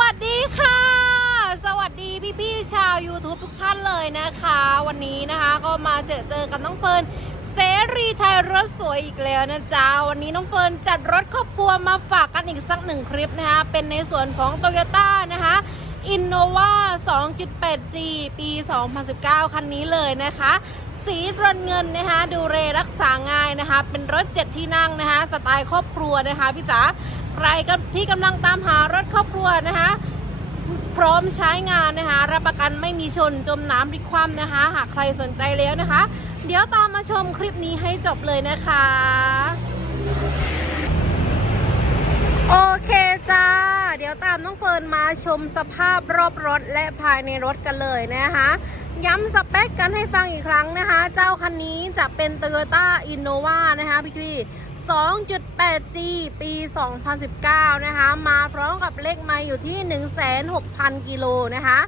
วัสดีค่ะ สวัสดีพี่ๆชาว YouTube ทุกท่านเลยนะคะ วันนี้นะคะก็มาเจอเจอกับน้องเฟิร์นเสรีไทยรถสวยอีกแล้วนะจ๊ะวันนี้น้องเฟิร์นจัดรถครอบครัวมาฝากกันอีกสักหนึ่งคลิปนะคะ เป็นในส่วนของ Toyota นะคะ Innova 2.8G ปี 2019 คันนี้เลยนะคะสีบรอนเงินนะคะดูเรรักษาง่ายนะคะ เป็นรถเจ็ดที่นั่งนะคะ สไตล์ครอบครัวนะคะพี่จ๋า ใครที่กำลังตามหารถครอบครัวนะคะ พร้อมใช้งานนะคะ รับประกันไม่มีชนจมน้ำริคว่ำนะคะ หากใครสนใจแล้วนะคะ เดี๋ยวตามมาชมคลิปนี้ให้จบเลยนะคะ โอเคจ้า เดี๋ยวตามน้องเฟิร์นมาชมสภาพรอบรถและภายในรถกันเลยนะคะย้ำสเปคกันให้ฟังอีกครั้งนะคะ เจ้าคันนี้จะเป็น Toyota Innova นะคะพี่พี่ 8G ปี 2019 นะคะ มาพร้อมกับเลขไมล์อยู่ที่ 16,000กิโลนะคะ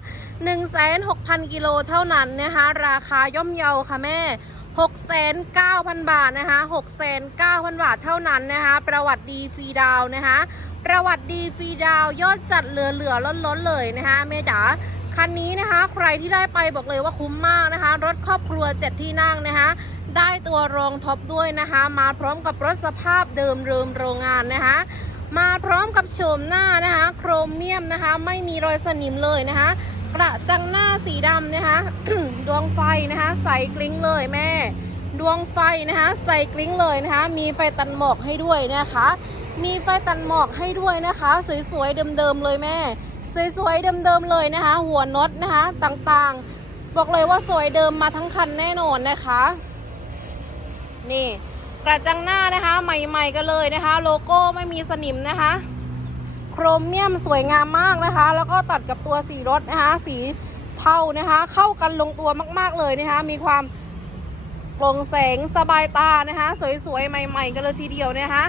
16,000 กิโลเท่านั้นนะคะ ราคาย่อมเยาค่ะแม่ 69,000บาทนะคะ 69,000 บาทเท่านั้นนะคะ ประวัติดีฟรีดาวนะคะ ประวัติดีฟรีดาวยอดจัดเหลือเหลือล้นล้นเลยนะคะแม่จ๋าคันนี้นะคะ ใครที่ได้ไปบอกเลยว่าคุ้มมากนะคะ รถครอบครัว 7 ที่นั่งนะคะ ได้ตัวรองท็อปด้วยนะคะ มาพร้อมกับรถสภาพเดิมเริมโรงงานนะคะ มาพร้อมกับโฉมหน้านะคะ โครเมียมนะคะ ไม่มีรอยสนิมเลยนะคะ กระจังหน้าสีดำนะคะ ดวงไฟนะคะ ใสกลิ้งเลยแม่ ดวงไฟนะคะ ใสกลิ้งเลยนะคะ มีไฟตันหมอกให้ด้วยนะคะ มีไฟตันหมอกให้ด้วยนะคะ สวยๆเดิมๆเลยแม่ สวยๆเดิมๆเลยนะคะ หัวน็อตนะคะต่างๆ บอกเลยว่าสวยเดิมมาทั้งคันแน่นอนนะคะ นี่กระจังหน้านะคะใหม่ๆกันเลยนะคะ โลโก้ไม่มีสนิมนะคะ โครเมียมสวยงามมากนะคะ แล้วก็ตัดกับตัวสีรถนะคะ สีเทานะคะ เข้ากันลงตัวมากๆเลยนะคะ มีความโปร่งแสงสบายตานะคะ สวยๆใหม่ ๆ กันเลยทีเดียวนะคะ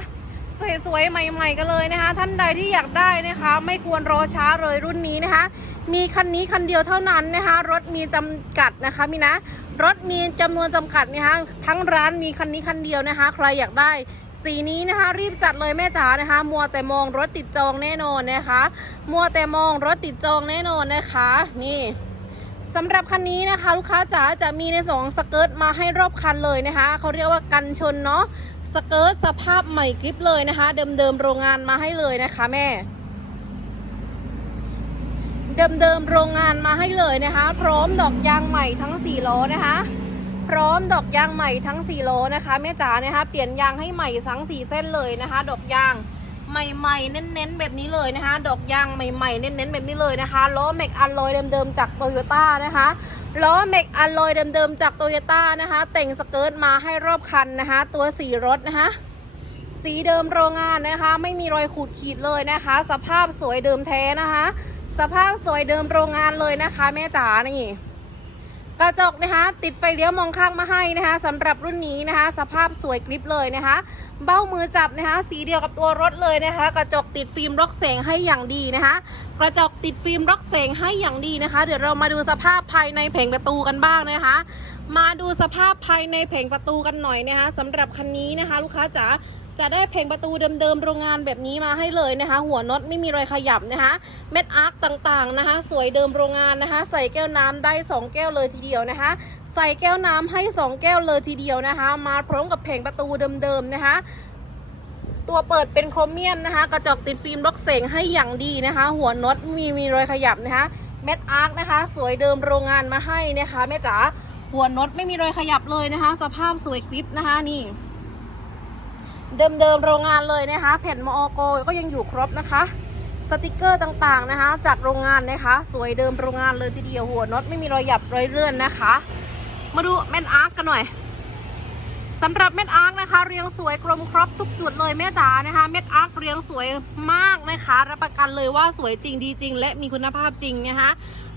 สวยๆใหม่ ๆกันเลยนะคะ ท่านใดที่อยากได้นะคะ ไม่ควรรอช้าเลยรุ่นนี้นะคะ มีคันนี้คันเดียวเท่านั้นนะคะ รถมีจำกัดนะคะมีนะรถมีจำนวนจำกัดนะคะทั้งร้านมีคันนี้คันเดียวนะคะ ใครอยากได้สีนี้นะคะ รีบจัดเลยแม่จ๋านะคะ มัวแต่มองรถติดจองแน่นอนนะคะ มัวแต่มองรถติดจองแน่นอนนะคะ นี่ สำหรับคันนี้นะคะ ลูกค้าจ๋าจะมีในสองสเกิร์ตมาให้รอบคันเลยนะคะเขาเรียกว่ากันชนเนาะสเกิร์ตสภาพใหม่กริบเลยนะคะ เดิมๆโรงงานมาให้เลยนะคะแม่ เดิมๆโรงงานมาให้เลยนะคะ พร้อมดอกยางใหม่ทั้ง4ล้อนะคะ พร้อมดอกยางใหม่ทั้ง4ล้อนะคะแม่จ๋านะคะ เปลี่ยนยางให้ใหม่ทั้ง4เส้นเลยนะคะ ดอกยาง ใหม่ๆ เน้นๆ แบบนี้เลยนะคะ ดอกยางใหม่ๆ เน้นๆ แบบนี้เลยนะคะ ล้อแม็กอัลลอยเดิมๆ จากโตโยต้านะคะ ล้อแม็กอัลลอยเดิมๆ จากโตโยต้านะคะ แต่งสเกิร์ตมาให้รอบคันนะคะ ตัวสีรถนะคะ สีเดิมโรงงานนะคะ ไม่มีรอยขูดขีดเลยนะคะ สภาพสวยเดิมแท้นะคะ สภาพสวยเดิมโรงงานเลยนะคะ แม่จ๋านี่ กระจกนะคะ ติดไฟเลี้ยวมองข้างมาให้นะคะสำหรับรุ่นนี้นะคะ สภาพสวยกริบเลยนะคะ เบ้ามือจับนะคะ สีเดียวกับตัวรถเลยนะคะ กระจกติดฟิล์มล็อกแสงให้อย่างดีนะคะ กระจกติดฟิล์มล็อกแสงให้อย่างดีนะคะ เดี๋ยวเรามาดูสภาพภายในแผงประตูกันบ้างนะคะ มาดูสภาพภายในแผงประตูกันหน่อยนะคะสำหรับคันนี้นะคะ ลูกค้าจ๋า จะได้แผงประตูเดิมๆโรงงานแบบนี้มาให้เลยนะคะ หัวน็อตไม่มีรอยขยับนะคะ เม็ดอาร์คต่างๆนะคะ สวยเดิมโรงงานนะคะ ใส่แก้วน้ำได้ 2 แก้วเลยทีเดียวนะคะ ใส่แก้วน้ำให้ 2 แก้วเลยทีเดียวนะคะ มาพร้อมกับแผงประตูเดิมๆนะคะตัวเปิดเป็นโครเมียมนะคะ กระจกติดฟิล์มล็อกเสงให้อย่างดีนะคะ หัวน็อตมีมีรอยขยับนะคะเม็ดอาร์คนะคะ สวยเดิมโรงงานมาให้นะคะแม่จ๋าหัวน็อตไม่มีรอยขยับเลยนะคะ สภาพสวยกริบนะคะนี่ เดิมๆโรงงานเลยนะคะแผ่นมอโกก็ยังอยู่ครบนะคะสติกเกอร์ต่างๆนะคะ จากโรงงานนะคะ สวยเดิมโรงงานเลยทีเดียวหัวน็อตไม่มีรอยหยับรอยเลื่อนนะคะ มาดูแม่นอาร์กกันหน่อย สำหรับเม็ดอาร์คนะคะ เรียงสวยกลมครบทุกจุดเลยแม่จ๋านะคะ เม็ดอาร์คเรียงสวยมากนะคะ รับประกันเลยว่าสวยจริงดีจริง และมีคุณภาพจริงนะคะ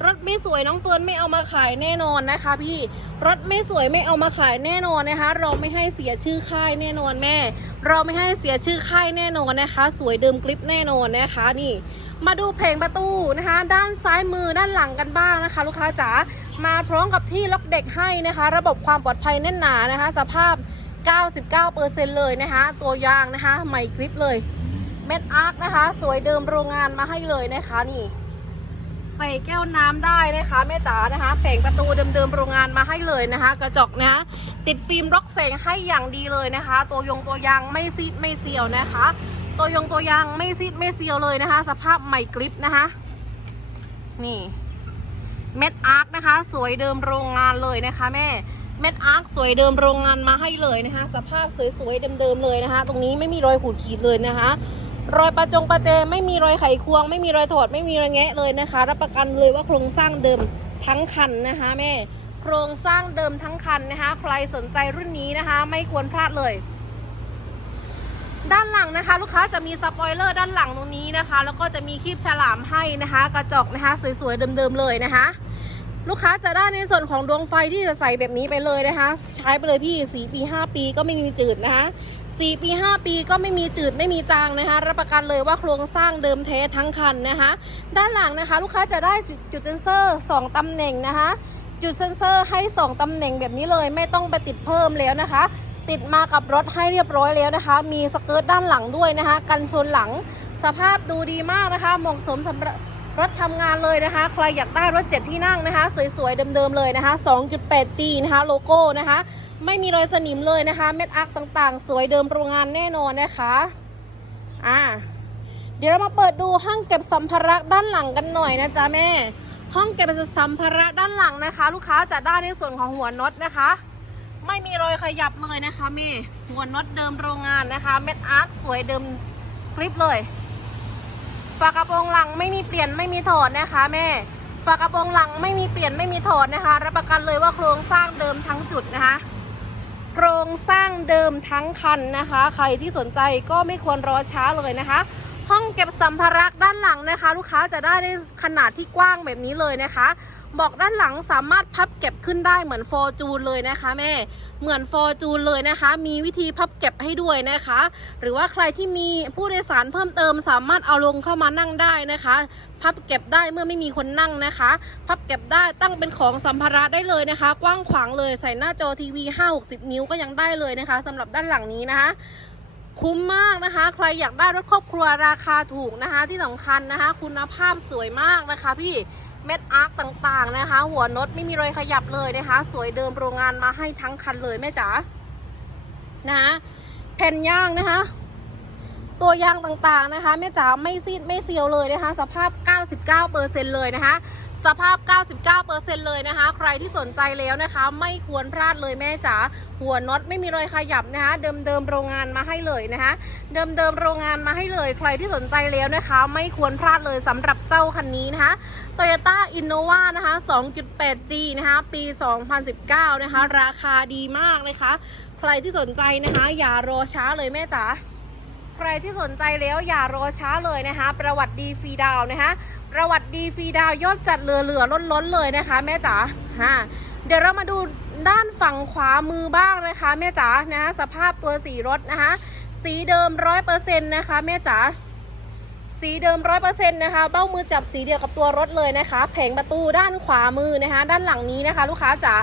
รถไม่สวยน้องเฟิร์นไม่เอามาขายแน่นอนนะคะ พี่รถไม่สวยไม่เอามาขายแน่นอนนะคะ เราไม่ให้เสียชื่อค่ายแน่นอนแม่ เราไม่ให้เสียชื่อค่ายแน่นอนนะคะ สวยเดิมกริปแน่นอนนะคะนี่ มาดูเพลงประตูนะคะ ด้านซ้ายมือด้านหลังกันบ้างนะคะ ลูกค้าจ๋า มาพร้อมกับที่ล็อกเด็กให้นะคะ ระบบความปลอดภัยแน่นหนานะคะ สภาพ 99%เลยนะคะ ตัวยางนะคะใหม่กริปเลยเม็ดอาร์คนะคะ สวยเดิมโรงงานมาให้เลยนะคะนี่ใส่แก้วน้ำได้นะคะแม่จ๋านะคะแผงประตูเดิมๆโรงงานมาให้เลยนะคะ กระจกนะะติดฟิล์มร็อกเซงให้อย่างดีเลยนะคะ ตัวยงตัวยางไม่ซีดไม่เซียวนะคะ ตัวยงตัวยางไม่ซีดไม่เซียวเลยนะคะ สภาพใหม่กริปนะคะ นี่ เม็ดอาร์คนะคะ สวยเดิมโรงงานเลยนะคะแม่เม็ดอาร์คสวยเดิมโรงงานมาให้เลยนะคะ สภาพสวยๆเดิมๆเลยนะคะ ตรงนี้ไม่มีรอยขูดขีดเลยนะคะ รอยประจงประเจไม่มีรอยไขควง ไม่มีรอยถอดไม่มีรอยแงะเลยนะคะ รับประกันเลยว่าโครงสร้างเดิมทั้งคันนะคะแม่โครงสร้างเดิมทั้งคันนะคะ ใครสนใจรุ่นนี้นะคะ ไม่ควรพลาดเลย ด้านหลังนะคะ ลูกค้าจะมีสปอยเลอร์ด้านหลังตรงนี้นะคะ แล้วก็จะมีคลิปฉลามให้นะคะ กระจกนะคะ สวยๆเดิมๆเลยนะคะ ลูกค้าจะได้ในส่วนของดวงไฟที่จะใส่แบบนี้ไปเลยนะคะ ใช้ไปเลยพี่4ปี 5 ปีก็ไม่มีจืดนะคะ4ปี 5 ปีก็ไม่มีจืดไม่มีจางนะคะ รับประกันเลยว่าโครงสร้างเดิมแท้ทั้งคันนะคะ ด้านหลังนะคะ ลูกค้าจะได้จุดเซนเซอร์ 2 ตำแหน่งนะคะ จุดเซนเซอร์ให้ 2 ตำแหน่งแบบนี้เลยไม่ต้องไปติดเพิ่มแล้วนะคะ ติดมากับรถให้เรียบร้อยแล้วนะคะ มีสเกิร์ตด้านหลังด้วยนะคะ กันชนหลังสภาพดูดีมากนะคะเหมาะสมสำหรับ รถทำงานเลยนะคะ ใครอยากได้รถ 7 ที่นั่งนะคะ สวยๆ เดิมๆ เลยนะคะ 2.8G นะคะ โลโก้นะคะ ไม่มีรอยสนิมเลยนะคะ เม็ดอาร์คต่างๆ สวยเดิมโรงงานแน่นอนนะคะ อ่า เดี๋ยวเรามาเปิดดูห้องเก็บสัมภาระด้านหลังกันหน่อยนะจ๊ะแม่ ห้องเก็บสัมภาระด้านหลังนะคะ ลูกค้าจะได้ในส่วนของหัวน็อตนะคะ ไม่มีรอยขยับเลยนะคะเมย์หัวน็อตเดิมโรงงานนะคะ เม็ดอาร์คสวยเดิมคลิปเลย ฝากระโปรงหลังไม่มีเปลี่ยนไม่มีถอดนะคะ แม่ฝากระโปรงหลังไม่มีเปลี่ยนไม่มีถอดนะคะ รับประกันเลยว่าโครงสร้างเดิมทั้งจุดนะคะ โครงสร้างเดิมทั้งคันนะคะ ใครที่สนใจก็ไม่ควรรอช้าเลยนะคะ ห้องเก็บสัมภาระด้านหลังนะคะ ลูกค้าจะได้ในขนาดที่กว้างแบบนี้เลยนะคะ บอกด้านหลังสามารถพับเก็บขึ้นได้เหมือนฟอร์จูนเลยนะคะแม่ เหมือนฟอร์จูนเลยนะคะ มีวิธีพับเก็บให้ด้วยนะคะ หรือว่าใครที่มีผู้โดยสารเพิ่มเติม สามารถเอาลงเข้ามานั่งได้นะคะ พับเก็บได้เมื่อไม่มีคนนั่งนะคะ พับเก็บได้ตั้งเป็นของสัมภาระได้เลยนะคะ กว้างขวางเลยใส่หน้าจอทีวี 5-60 นิ้วก็ยังได้เลยนะคะสำหรับด้านหลังนี้นะคะคุ้มมากนะคะ ใครอยากได้รถครอบครัวราคาถูกนะคะ ที่สำคัญนะคะ คุณภาพสวยมากนะคะพี่ เม็ดอาร์คต่างๆนะคะ หัวน็อตไม่มีรอยขยับเลยนะคะ สวยเดิมโรงงานมาให้ทั้งคันเลยแม่จ๋านะคะแผ่นย่างนะคะ ตัวยางต่างๆนะคะแม่จ๋าไม่ซีดไม่เซียวเลยนะคะ สภาพ 99%เลยนะคะ สภาพ 99%เลยนะคะ ใครที่สนใจแล้วนะคะ ไม่ควรพลาดเลยแม่จ๋า หัวน็อตไม่มีรอยขยับนะคะ เดิมๆโรงงานมาให้เลยนะคะ เดิมๆโรงงานมาให้เลย ใครที่สนใจแล้วนะคะ ไม่ควรพลาดเลยสำหรับเจ้าคันนี้นะคะ Toyota Innova นะคะ 2.8G นะคะ ปี 2019 นะคะ ราคาดีมากนะคะ ใครที่สนใจนะคะ อย่ารอช้าเลยแม่จ๋าใครที่สนใจแล้วอย่ารอช้าเลยนะคะ ประวัติดีฟรีดาวนะคะ ประวัติดีฟรีดาวยอดจัดเหลือเหลือล้นล้นๆเลยนะคะ แม่จ๋าฮะเดี๋ยวเรามาดูด้านฝั่งขวามือบ้างนะคะแม่จ๋านะคะสภาพตัวสีรถนะคะ สีเดิมร้อยเปอร์เซ็นต์นะคะแม่จ๋าสีเดิมร้อยเปอร์เซ็นต์นะคะ เบ้ามือจับสีเดียวกับตัวรถเลยนะคะ แผงประตูด้านขวามือนะคะ ด้านหลังนี้นะคะ ลูกค้าจ๋า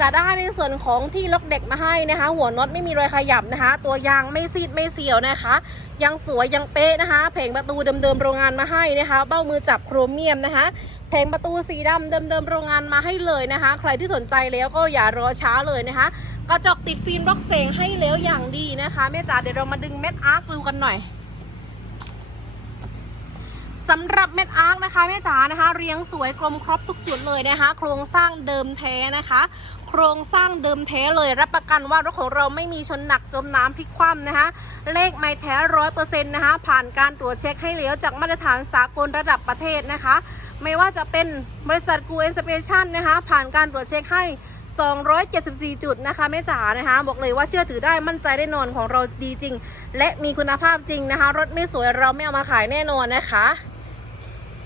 จะได้ในส่วนของที่ล็อกเด็กมาให้นะคะ หัวน็อตไม่มีรอยขยับนะคะ ตัวยางไม่ซีดไม่เสียวนะคะ ยังสวยยังเป๊ะนะคะ แผงประตูเดิมๆโรงงานมาให้นะคะ เบ้ามือจับโครเมียมนะคะแผงประตูสีดำเดิมๆโรงงานมาให้เลยนะคะ ใครที่สนใจแล้วก็อย่ารอช้าเลยนะคะกระจกติดฟิล์มบล็อกเสงให้แล้วอย่างดีนะคะแม่จ๋าเดี๋ยวเรามาดึงเม็ดอาร์คดูกันหน่อย สำหรับเม็ดอาร์คนะคะแม่จ๋านะคะ เรียงสวยกลมครบทุกจุดเลยนะคะ โครงสร้างเดิมแท้นะคะ โครงสร้างเดิมแท้เลยรับประกันว่ารถของเราไม่มีชนหนักจมน้ำพลิกคว่ำนะคะ เลขไม่แท้ร้อยเปอร์เซ็นต์นะคะผ่านการตรวจเช็คให้แล้วจากมาตรฐานสากลระดับประเทศนะคะ ไม่ว่าจะเป็นบริษัทกูเอ็นสเปชันนะคะผ่านการตรวจเช็คให้ 274 จุดนะคะแม่จ๋านะคะ บอกเลยว่าเชื่อถือได้มั่นใจได้นอนของเราดีจริง และมีคุณภาพจริงนะคะ รถไม่สวยเราไม่เอามาขายแน่นอนนะคะ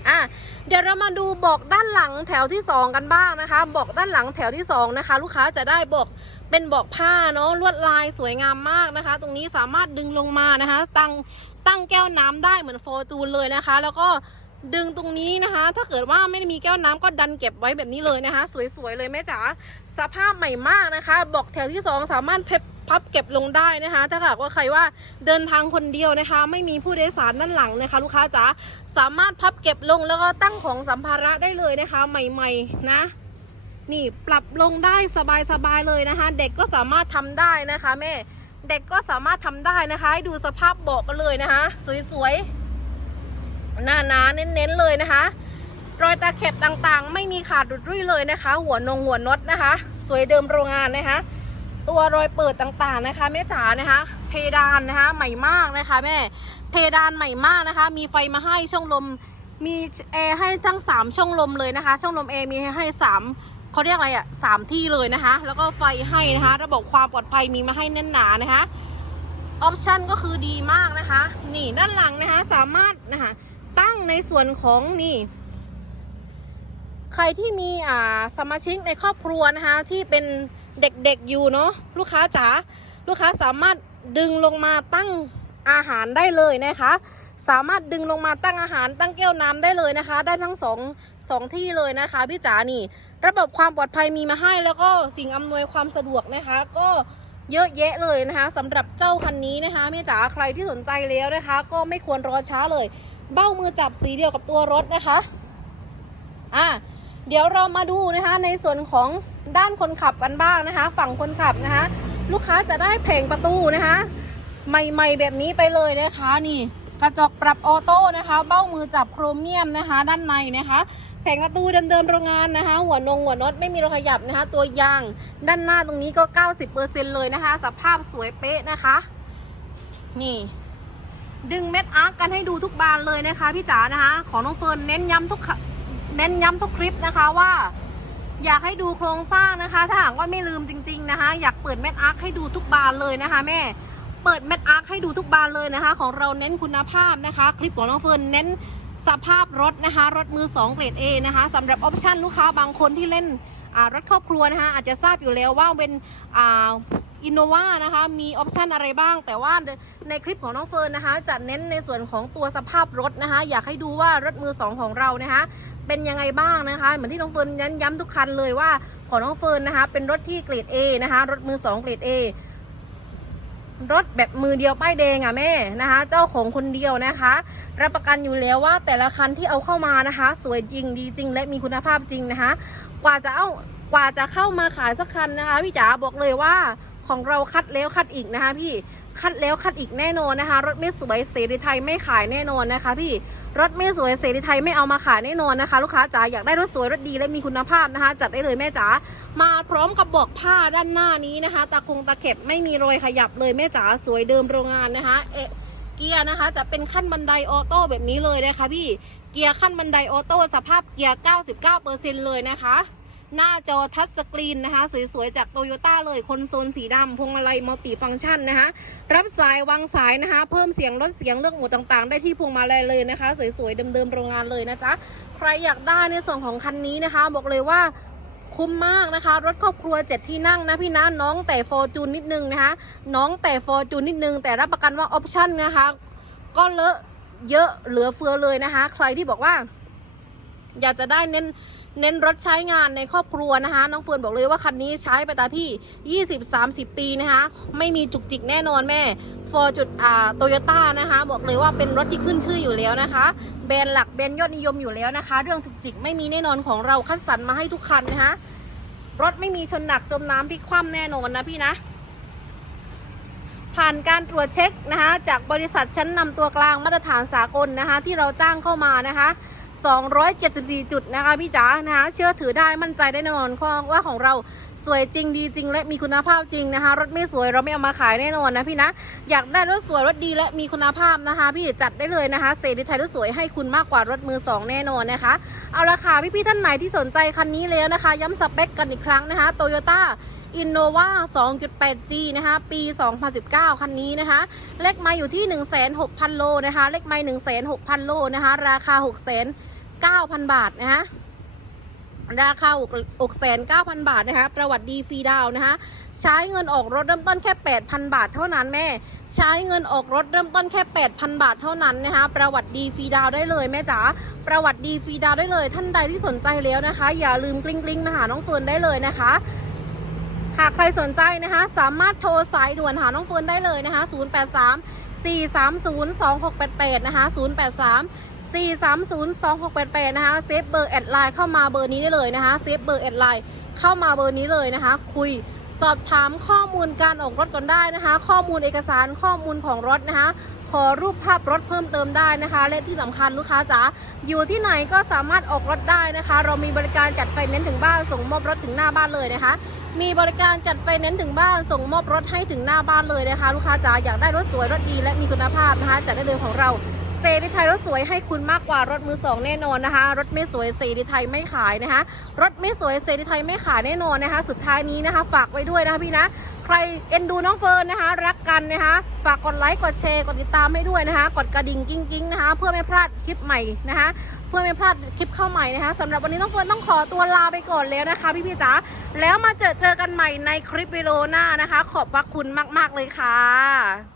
อะเดี๋ยวเรามาดูบอกด้านหลังแถวที่ 2 กันบ้างนะคะ บอกด้านหลังแถวที่ 2 นะคะ ลูกค้าจะได้บอกเป็นบอกผ้าเนาะลวดลายสวยงามมากนะคะ ตรงนี้สามารถดึงลงมานะคะ ตั้งตั้งแก้วน้ำได้เหมือนโฟจูนเลยนะคะ แล้วก็ดึงตรงนี้นะคะ ถ้าเกิดว่าไม่ได้มีแก้วน้ำก็ดันเก็บไว้แบบนี้เลยนะคะ สวยๆเลยแม่จ๋า สภาพใหม่มากนะคะ บอกแถวที่ 2 สามารถพับพับเก็บลงได้นะคะ ถ้าหากว่าใครว่าเดินทางคนเดียวนะคะ ไม่มีผู้โดยสารด้านหลังนะคะ ลูกค้าจ๋าสามารถพับเก็บลงแล้วก็ตั้งของสัมภาระได้เลยนะคะ ใหม่ๆนะนี่ปรับลงได้สบายๆเลยนะคะ เด็กก็สามารถทำได้นะคะแม่เด็กก็สามารถทำได้นะคะ ให้ดูสภาพเบาะกันเลยนะคะ สวยๆหนาๆเน้นๆเลยนะคะ รอยตาเข็บต่างๆ ไม่มีขาดดุดรุ่ยเลยนะคะ หัวนงหัวน็อตนะคะ สวยเดิมโรงงานนะคะ ตัวรอยเปิดต่างๆนะคะแม่จ๋านะคะ เพดานนะคะใหม่มากนะคะแม่เพดานใหม่มากนะคะ มีไฟมาให้ช่องลมมีแอร์ให้ทั้ง 3 ช่องลมเลยนะคะ ช่องลมแอร์มีให้3เขาเรียกอะไรอะสามที่เลยนะคะ แล้วก็ไฟให้นะคะ ระบบความปลอดภัยมีมาให้แน่นหนานะคะออปชันก็คือดีมากนะคะ นี่ด้านหลังนะคะสามารถนะคะตั้งในส่วนของนี่ ใครที่มีอ่าสมาชิกในครอบครัวนะคะที่เป็นเด็กๆอยู่เนาะลูกค้าจ๋าลูกค้าสามารถดึงลงมาตั้งอาหารได้เลยนะคะ สามารถดึงลงมาตั้งอาหารตั้งแก้วน้ำได้เลยนะคะ ได้ทั้งสองสองที่เลยนะคะพี่จ๋านี่ ระบบความปลอดภัยมีมาให้แล้วก็สิ่งอำนวยความสะดวกนะคะ ก็เยอะแยะเลยนะคะสำหรับเจ้าคันนี้นะคะพี่จ๋าใครที่สนใจแล้วนะคะ ก็ไม่ควรรอช้าเลย เบ้ามือจับสีเดียวกับตัวรถนะคะอะ เดี๋ยวเรามาดูนะคะในส่วนของด้านคนขับกันบ้างนะคะ ฝั่งคนขับนะคะ ลูกค้าจะได้เพลงประตูนะคะ ใหม่ๆแบบนี้ไปเลยนะคะนี่กระจกปรับออโต้นะคะ เบ้ามือจับโครเมียมนะคะ ด้านในนะคะ แผงประตูเดิมๆโรงงานนะคะ หัวนงหัวน็อตไม่มีรอยขยับนะคะ ตัวยางด้านหน้าตรงนี้ก็ 90%เลยนะคะ สภาพสวยเป๊ะนะคะ นี่ ดึงเม็ดอาร์กกันให้ดูทุกบานเลยนะคะพี่จ๋านะคะ ของน้องเฟิร์นเน้นย้ำทุก เน้นย้ำทุกคลิปนะคะว่า อยากให้ดูโครงสร้างนะคะ ถ้าหากว่าไม่ลืมจริง ๆนะคะ อยากเปิดเม็ดอาร์คให้ดูทุกบานเลยนะคะ แม่เปิดเม็ดอาร์คให้ดูทุกบานเลยนะคะ ของเราเน้นคุณภาพนะคะ คลิปของน้องเฟิร์นเน้นสภาพรถนะคะ รถมือ 2 เกรด A นะคะสำหรับออปชันลูกค้าบางคนที่เล่นรถครอบครัวนะคะอาจจะทราบอยู่แล้วว่าเป็น อินโนวานะคะ มีออปชันอะไรบ้าง แต่ว่าในคลิปของน้องเฟิร์นนะคะ จะเน้นในส่วนของตัวสภาพรถนะคะ อยากให้ดูว่ารถมือสองของเรานะคะ เป็นยังไงบ้างนะคะ เหมือนที่น้องเฟิร์นย้ำย้ำทุกคันเลยว่าของน้องเฟิร์นนะคะ เป็นรถที่เกรด A นะคะ รถมือสองเกรด A รถแบบมือเดียวป้ายแดงอะแม่นะคะ เจ้าของคนเดียวนะคะ รับประกันอยู่แล้วว่าแต่ละคันที่เอาเข้ามานะคะ สวยจริงดีจริง และมีคุณภาพจริงนะคะ กว่าจะเอากว่าจะเข้ามาขายสักคันนะคะพี่จ๋าบอกเลยว่า ของเราคัดแล้วคัดอีกนะคะพี่คัดแล้วคัดอีกแน่นอนนะคะ รถไม่สวยเสรีไทยไม่ขายแน่นอนนะคะ พี่รถไม่สวยเสรีไทยไม่เอามาขายแน่นอนนะคะ ลูกค้าจ๋าอยากได้รถสวยรถดีและมีคุณภาพนะคะ จัดได้เลยแม่จ๋ามาพร้อมกับบอกผ้าด้านหน้านี้นะคะตาคงตาเข็บไม่มีรอยขยับเลยแม่จ๋าสวยเดิมโรงงานนะคะเอเกียร์นะคะจะเป็นขั้นบันไดออโต้แบบนี้เลยนะคะพี่เกียร์ขั้นบันไดออโต้สภาพเกียร์ 99%เลยนะคะ หน้าจอทัชสกรีนนะคะ สวยๆ จากโตโยต้าเลยคอนโซลสีดำพวงมาลัยมัลติฟังก์ชันนะคะ รับสายวางสายนะคะ เพิ่มเสียงลดเสียงเลือกหมดต่างๆ ได้ที่พวงมาลัยเลยนะคะ สวยๆ เดิมๆ โรงงานเลยนะจ๊ะ ใครอยากได้ในส่วนของคันนี้นะคะ บอกเลยว่าคุ้มมากนะคะ รถครอบครัว 7 ที่นั่งนะพี่นะน้องแต่ฟอร์จูนนิดนึงนะคะ น้องแต่ฟอร์จูนนิดนึง แต่รับประกันว่าออปชั่นนะคะ ก็เลอะเยอะเหลือเฟือเลยนะคะ ใครที่บอกว่า อยากจะได้เน้น เน้นรถใช้งานในครอบครัวนะคะ น้องเฟิร์นบอกเลยว่าคันนี้ใช้ไปตาพี่ 20-30 ปีนะคะ ไม่มีจุกจิกแน่นอนแม่ฟอร์จุดอ่าโตโยต้านะคะ บอกเลยว่าเป็นรถที่ขึ้นชื่ออยู่แล้วนะคะ แบรนด์หลักแบรนด์ยอดนิยมอยู่แล้วนะคะ เรื่องจุกจิกไม่มีแน่นอนของเราคัดสรรมาให้ทุกคันนะคะรถไม่มีชนหนักจมน้ำพลิกคว่ำแน่นอนนะพี่นะ ผ่านการตรวจเช็คนะคะ จากบริษัทชั้นนำตัวกลางมาตรฐานสากลนะคะ ที่เราจ้างเข้ามานะคะ 274 จุดนะคะพี่จ๋านะคะเชื่อถือได้มั่นใจได้แน่นอนว่าของเราสวยจริงดีจริง และมีคุณภาพจริงนะคะ รถไม่สวยเราไม่เอามาขายแน่นอนนะพี่นะ อยากได้รถสวยรถดีและมีคุณภาพนะคะ พี่จัดได้เลยนะคะเซรีไทยรถสวยให้คุณมากกว่ารถมือสองแน่นอนนะคะ เอาละค่ะพี่ๆท่านไหนที่สนใจคันนี้แล้วนะคะ ย้ำสเปคกันอีกครั้งนะคะโตโยต้า Innova 2.8G นะคะ ปี 2019 คันนี้นะคะ เลขไมาอยู่ที่ 16,000 โลนะคะ เลขไม้16,000 โลนะคะ ราคา 6,900 บาทนะคะราคา6,900 บาทนะคะ ประวัติดีฟรีดาวนะคะ ใช้เงินออกรถเริ่มต้นแค่ 8,000 บาทเท่านั้นแม่ ใช้เงินออกรถเริ่มต้นแค่ 8,000 บาทเท่านั้นนะคะ ประวัติดีฟรีดาวได้เลยแม่จ๋า ประวัติดีฟรีดาวได้เลย ท่านใดที่สนใจแล้วนะคะ อย่าลืมกลิ้งกลิ้งมาหาน้องเฟิร์นได้เลยนะคะ หากใครสนใจนะคะ สามารถโทรสายด่วนหาน้องเฟิร์นได้เลยนะคะ 083 430 2688 นะคะ 083 430 2688 นะคะ เซฟเบอร์แอดไลน์เข้ามาเบอร์นี้ได้เลยนะคะ เซฟเบอร์แอดไลน์เข้ามาเบอร์นี้เลยนะคะ คุยสอบถามข้อมูลการออกรถก่อนได้นะคะ ข้อมูลเอกสารข้อมูลของรถนะคะ ขอรูปภาพรถเพิ่มเติมได้นะคะ และที่สำคัญลูกค้าจ๋าอยู่ที่ไหนก็สามารถออกรถได้นะคะ เรามีบริการจัดไฟแนนซ์ถึงบ้านส่งมอบรถถึงหน้าบ้านเลยนะคะ มีบริการจัดไฟแนนซ์ถึงบ้านส่งมอบรถให้ถึงหน้าบ้านเลยนะคะ ลูกค้าจ๋าอยากได้รถสวยรถดีและมีคุณภาพนะคะจัดได้เลยของเราเซรีไทยรถสวยให้คุณมากกว่ารถมือสองแน่นอนนะคะ รถไม่สวยเซรีไทยไม่ขายนะคะ รถไม่สวยเซรีไทยไม่ขายแน่นอนนะคะ สุดท้ายนี้นะคะ ฝากไว้ด้วยนะคะพี่นะ ใครเอ็นดูน้องเฟิร์นนะคะ รักกันนะคะ ฝากกดไลค์กดแชร์กดติดตามให้ด้วยนะคะ กดกระดิ่งกิ้งกิ้งนะคะ เพื่อไม่พลาดคลิปใหม่นะคะ เพื่อไม่พลาดคลิปเข้าใหม่นะคะสำหรับวันนี้น้องเฟิร์นต้องขอตัวลาไปก่อนแล้วนะคะ พี่พี่ๆจ๋าแล้วมาเจอเจอกันใหม่ในคลิปวิดีโอหน้านะคะ ขอบพระคุณมาก ๆ เลยค่ะ